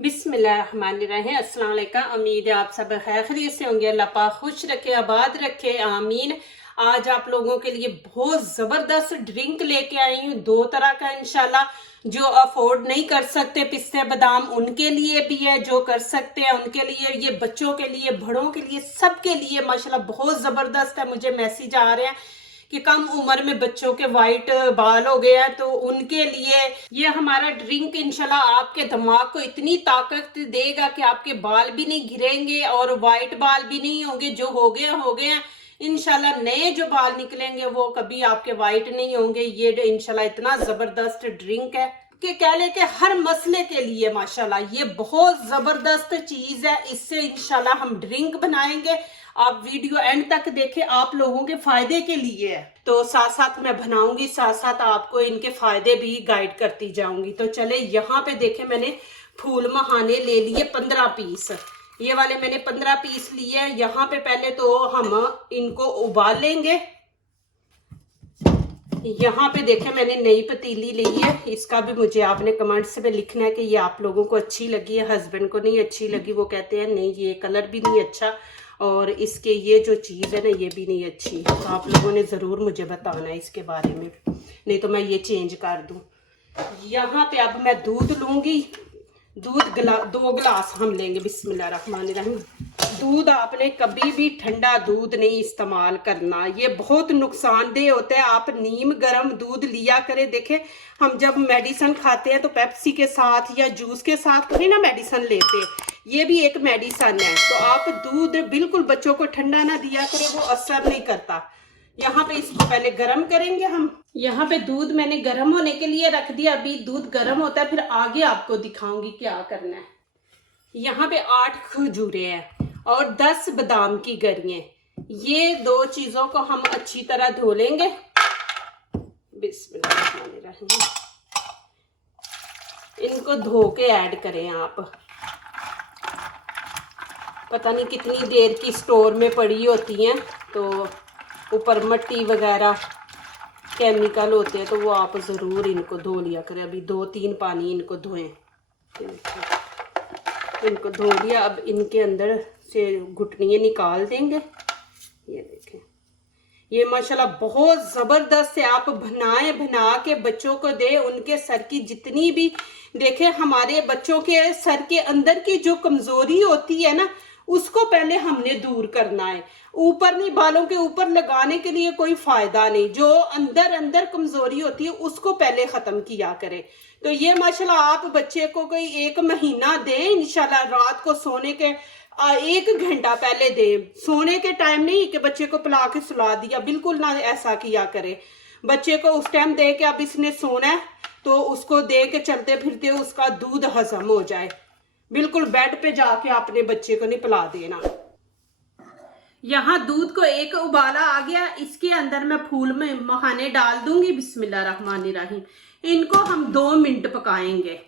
बिस्मिल्लाहिर्रहमानिर्रहीम। अस्सलाम वालेकुम। उम्मीद है आप सब खैरियत से होंगे। अल्लाह पाक खुश रखे, आबाद रखे, आमीन। आज आप लोगों के लिए बहुत ज़बरदस्त ड्रिंक लेके आई हूँ, दो तरह का इंशाल्लाह। जो अफोर्ड नहीं कर सकते पिस्ते बादाम उनके लिए भी है, जो कर सकते हैं उनके लिए, ये बच्चों के लिए, बड़ों के लिए, सबके लिए माशाल्लाह बहुत ज़बरदस्त है। मुझे मैसेज आ रहे हैं कि कम उम्र में बच्चों के वाइट बाल हो गए हैं, तो उनके लिए ये हमारा ड्रिंक इंशाल्लाह आपके दिमाग को इतनी ताकत देगा कि आपके बाल भी नहीं गिरेंगे और वाइट बाल भी नहीं होंगे। जो हो गए हैं इंशाल्लाह, नए जो बाल निकलेंगे वो कभी आपके वाइट नहीं होंगे। ये इंशाल्लाह इतना जबरदस्त ड्रिंक है कि कह ले के हर मसले के लिए माशाल्लाह ये बहुत जबरदस्त चीज है। इससे इंशाल्लाह हम ड्रिंक बनाएंगे। आप वीडियो एंड तक देखें, आप लोगों के फायदे के लिए है। तो साथ साथ मैं बनाऊंगी, साथ साथ आपको इनके फायदे भी गाइड करती जाऊंगी। तो चले, यहाँ पे देखें मैंने फूल मखाने ले लिए 15 पीस। ये वाले मैंने 15 पीस लिए। यहाँ पे पहले तो हम इनको उबाल लेंगे। यहाँ पे देखें मैंने नई पतीली ली है। इसका भी मुझे आपने कमेंट्स में लिखना है कि ये आप लोगों को अच्छी लगी है, हस्बैंड को नहीं अच्छी लगी। वो कहते हैं नहीं ये कलर भी नहीं अच्छा और इसके ये जो चीज़ है ना ये भी नहीं अच्छी। तो आप लोगों ने ज़रूर मुझे बताना है इसके बारे में, नहीं तो मैं ये चेंज कर दूँ। यहाँ पे अब मैं दूध लूँगी। दूध 2 गिलास हम लेंगे। बिस्मिल्लाहिर्रहमानिर्रहीम। दूध आपने कभी भी ठंडा दूध नहीं इस्तेमाल करना, ये बहुत नुकसानदेह होता है। आप नीम गर्म दूध लिया करें। देखें हम जब मेडिसिन खाते हैं तो पेप्सी के साथ या जूस के साथ नहीं ना मेडिसिन लेते, ये भी एक मेडिसिन है। तो आप दूध बिल्कुल बच्चों को ठंडा ना दिया करें, वो असर नहीं करता। यहाँ पे इसको पहले गरम करेंगे हम। यहाँ पे दूध मैंने गरम होने के लिए रख दिया। अभी दूध गरम होता है, फिर आगे आपको दिखाऊंगी क्या करना है। यहाँ पे 8 खजूरें हैं और 10 बादाम की गरियां। ये 2 चीजों को हम अच्छी तरह धो लेंगे। बिस्मिल्लाहिर्रहमानिर्रहीम। इनको धो के ऐड करें आप। पता नहीं कितनी देर की स्टोर में पड़ी होती हैं, तो ऊपर मिट्टी वगैरह केमिकल होते हैं, तो वो आप ज़रूर इनको धो लिया करें। अभी 2-3 पानी इनको धोएं। इनको धो लिया। अब इनके अंदर से घुटनियाँ निकाल देंगे। ये देखें, ये माशाल्लाह बहुत ज़बरदस्त है। आप बना के बच्चों को दे। उनके सर की जितनी भी देखें, हमारे बच्चों के सर के अंदर की जो कमज़ोरी होती है ना, उसको पहले हमने दूर करना है। ऊपर नहीं, बालों के ऊपर लगाने के लिए कोई फायदा नहीं। जो अंदर कमजोरी होती है उसको पहले खत्म किया करे। तो ये माशाल्लाह आप बच्चे को कोई 1 महीना दें इंशाल्लाह। रात को सोने के 1 घंटा पहले दें। सोने के टाइम नहीं कि बच्चे को पिला के सुला दिया, बिल्कुल ना ऐसा किया करे। बच्चे को उस टाइम दे के अब इसने सोना है तो उसको दे के चलते फिरते उसका दूध हजम हो जाए। बिल्कुल बेड पे जाके अपने बच्चे को नहीं पिला देना। यहाँ दूध को 1 उबाला आ गया। इसके अंदर मैं फूल में मखाने डाल दूंगी। बिस्मिल्लाहिर्रहमानिर्रहीम। इनको हम 2 मिनट पकाएंगे।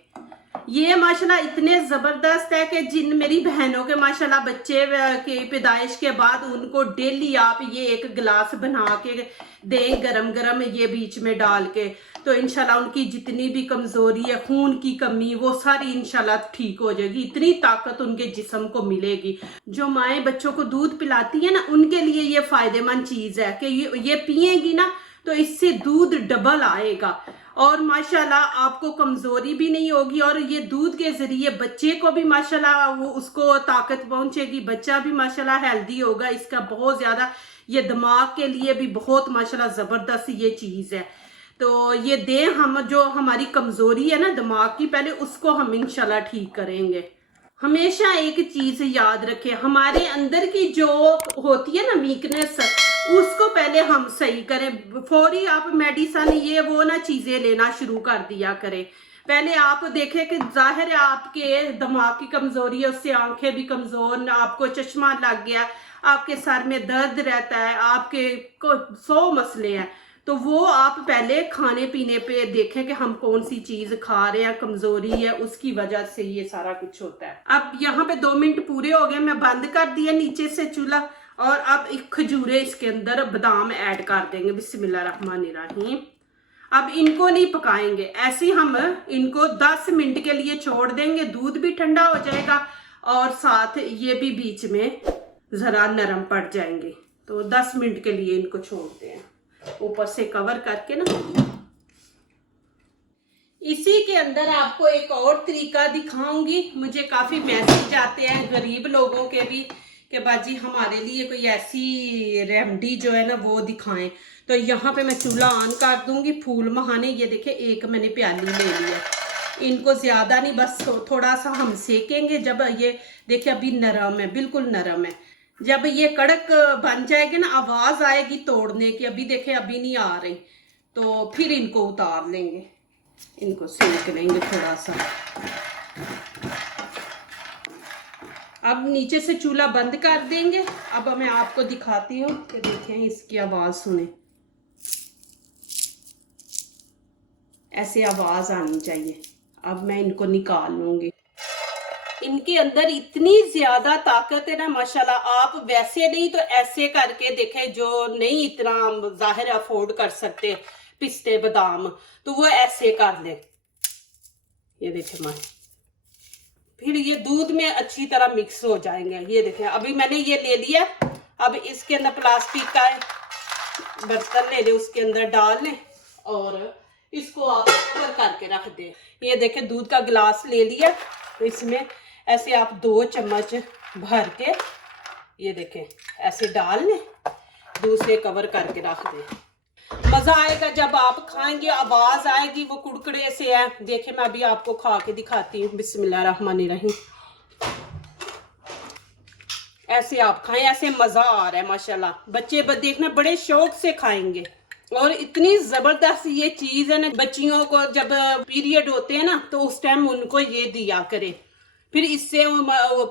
ये माशाल्लाह इतने ज़बरदस्त है कि जिन मेरी बहनों के माशाल्लाह बच्चे के पैदाइश के बाद उनको डेली आप ये 1 गिलास बना के दें गरम गरम, ये बीच में डाल के, तो इंशाल्लाह उनकी जितनी भी कमज़ोरी है, खून की कमी, वो सारी इंशाल्लाह ठीक हो जाएगी। इतनी ताकत उनके जिस्म को मिलेगी। जो माएँ बच्चों को दूध पिलाती है ना, उनके लिए ये फ़ायदेमंद चीज़ है कि ये पिएंगी ना तो इससे दूध डबल आएगा और माशाल्लाह आपको कमज़ोरी भी नहीं होगी। और ये दूध के ज़रिए बच्चे को भी माशाल्लाह वो उसको ताकत पहुंचेगी। बच्चा भी माशाल्लाह हेल्दी होगा। इसका बहुत ज़्यादा, ये दिमाग के लिए भी बहुत माशाल्लाह ज़बरदस्त ये चीज़ है। तो ये दें हम, जो हमारी कमज़ोरी है ना दिमाग की, पहले उसको हम इंशाल्लाह ठीक करेंगे। हमेशा एक चीज़ याद रखें, हमारे अंदर की जो होती है ना वीकनेस, उसको पहले हम सही करें। फौरी आप मेडिसिन ये वो ना चीज़ें लेना शुरू कर दिया करें। पहले आप देखें कि जाहिर है आपके दिमाग की कमज़ोरी है, उससे आंखें भी कमज़ोर, आपको चश्मा लग गया, आपके सर में दर्द रहता है, आपके को 100 मसले हैं। तो वो आप पहले खाने पीने पे देखें कि हम कौन सी चीज खा रहे हैं, कमजोरी है उसकी वजह से ये सारा कुछ होता है। अब यहाँ पे 2 मिनट पूरे हो गए, मैं बंद कर दिया नीचे से चूल्हा और अब 1 खजूरे इसके अंदर बादाम ऐड कर देंगे। बिस्मिल्लाहिर्रहमानिर्रहीम। अब इनको नहीं पकाएंगे, ऐसे हम इनको 10 मिनट के लिए छोड़ देंगे। दूध भी ठंडा हो जाएगा और साथ ये भी बीच में जरा नरम पड़ जाएंगे। तो 10 मिनट के लिए इनको छोड़ते हैं, ऊपर से कवर करके ना। इसी के अंदर आपको एक और तरीका दिखाऊंगी। मुझे काफी मैसेज आते हैं गरीब लोगों के भी कि बाजी हमारे लिए कोई ऐसी रेमेडी जो है ना वो दिखाएं। तो यहाँ पे मैं चूल्हा ऑन कर दूंगी। फूल महाने ये देखिए एक मैंने प्याली ले लिया, इनको ज्यादा नहीं बस थोड़ा सा हम सेकेंगे। जब ये देखिए अभी नरम है, बिल्कुल नरम है। जब ये कड़क बन जाएगी ना आवाज आएगी तोड़ने की, अभी देखिए अभी नहीं आ रही, तो फिर इनको उतार लेंगे, इनको सेक लेंगे थोड़ा सा। अब नीचे से चूल्हा बंद कर देंगे। अब मैं आपको दिखाती हूँ कि देखें इसकी आवाज सुने, ऐसे आवाज आनी चाहिए। अब मैं इनको निकाल लूंगी। इनके अंदर इतनी ज्यादा ताकत है ना माशाल्लाह। आप वैसे नहीं तो ऐसे करके देखें, जो नहीं इतना जाहिर अफोर्ड कर सकते पिस्ते बादाम, तो वो ऐसे कर ले। ये देखें मां, फिर ये दूध में अच्छी तरह मिक्स हो जाएंगे। ये देखें अभी मैंने ये ले लिया। अब इसके अंदर प्लास्टिक का बर्तन ले ले, उसके अंदर डाल लें और इसको आप कवर करके रख दें। ये देखें दूध का गिलास ले लिया, तो इसमें ऐसे आप 2 चम्मच भर के ये देखें ऐसे डाल लें, दूसरे कवर करके रख दें। मजा आएगा जब आप खाएंगे, आवाज आएगी वो कुड़कुड़े से है। देखिए मैं अभी आपको खा के दिखाती हूँ। बिस्मिल्लाहिर्रहमानिर्रहीम। ऐसे आप खाएं, ऐसे मजा आ रहा है माशाल्लाह। बच्चे देखना बड़े शौक से खाएंगे और इतनी जबरदस्त ये चीज है ना। बच्चियों को जब पीरियड होते हैं ना तो उस टाइम उनको ये दिया करे, फिर इससे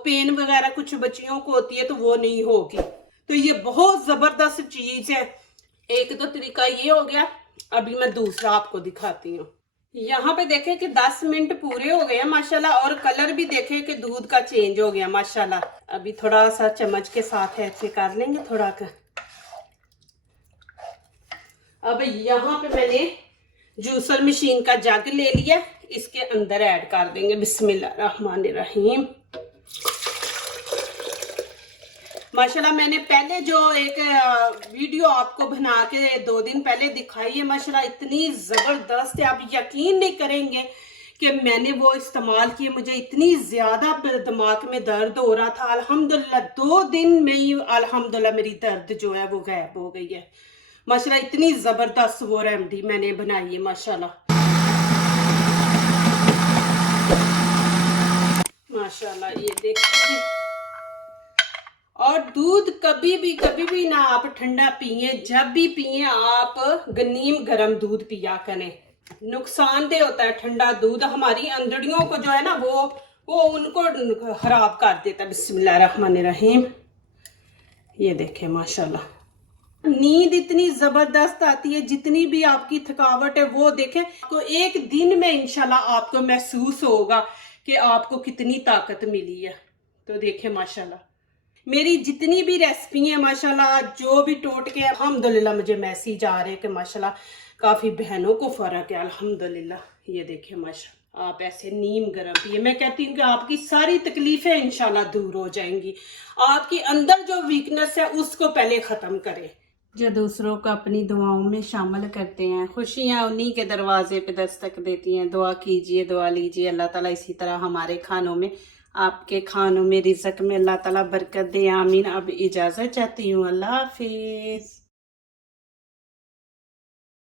पेन वगैरह कुछ बच्चियों को होती है तो वो नहीं होगी। तो ये बहुत जबरदस्त चीज है। एक तो तरीका ये हो गया, अभी मैं दूसरा आपको दिखाती हूँ। यहाँ पे देखें कि 10 मिनट पूरे हो गए हैं माशाल्लाह, और कलर भी देखें कि दूध का चेंज हो गया माशाल्लाह। अभी थोड़ा सा चम्मच के साथ ऐसे कर लेंगे थोड़ा कर। अब यहाँ पे मैंने जूसर मशीन का जग ले लिया, इसके अंदर ऐड कर देंगे। बिस्मिल्लाहिर्रहमानिर्रहीम। माशाल्लाह मैंने पहले जो एक वीडियो आपको बना के 2 दिन पहले दिखाई है माशाल्लाह, इतनी ज़बरदस्त है। आप यकीन नहीं करेंगे कि मैंने वो इस्तेमाल किए, मुझे इतनी ज़्यादा दिमाग में दर्द हो रहा था। अल्हम्दुलिल्लाह 2 दिन में ही अल्हम्दुलिल्लाह मेरी दर्द जो है वो गायब हो गई है माशाल्लाह। इतनी ज़बरदस्त वो रेमेडी मैंने बनाई है माशाल्लाह। माशाल्लाह ये देखिए। और दूध कभी भी ना आप ठंडा पिए, जब भी पिए आप गनीम गर्म दूध पिया करें। नुकसानदेह होता है ठंडा दूध, हमारी अंदड़ियों को जो है ना वो उनको खराब कर देता है। बिस्मिल्लाहिर्रहमानिर्रहीम। ये देखें माशाल्लाह, नींद इतनी जबरदस्त आती है। जितनी भी आपकी थकावट है वो देखें, तो एक दिन में इंशाल्लाह आपको महसूस होगा कि आपको कितनी ताकत मिली है। तो देखें माशाल्लाह मेरी जितनी भी रेसिपी है माशाल्लाह, जो भी टोटके अल्हम्दुलिल्लाह मुझे मैसेज आ रहे हैं कि माशाल्लाह काफ़ी बहनों को फ़र्क है अल्हम्दुलिल्लाह। ये देखिए माशाल्लाह आप ऐसे नीम गर्म पिए। मैं कहती हूँ कि आपकी सारी तकलीफ़ें इंशाल्लाह दूर हो जाएंगी। आपके अंदर जो वीकनेस है उसको पहले ख़त्म करें। जो दूसरों को अपनी दुआओं में शामिल करते हैं, खुशियाँ उन्हीं के दरवाजे पे दस्तक देती हैं। दुआ कीजिए, दुआ लीजिए, अल्लाह ताला इसी तरह हमारे खानों में, आपके खानों में, रिज़्क़ में अल्लाह ताला बरकत दे। आमीन। अब इजाज़त चाहती हूँ। अल्लाह हाफिज़।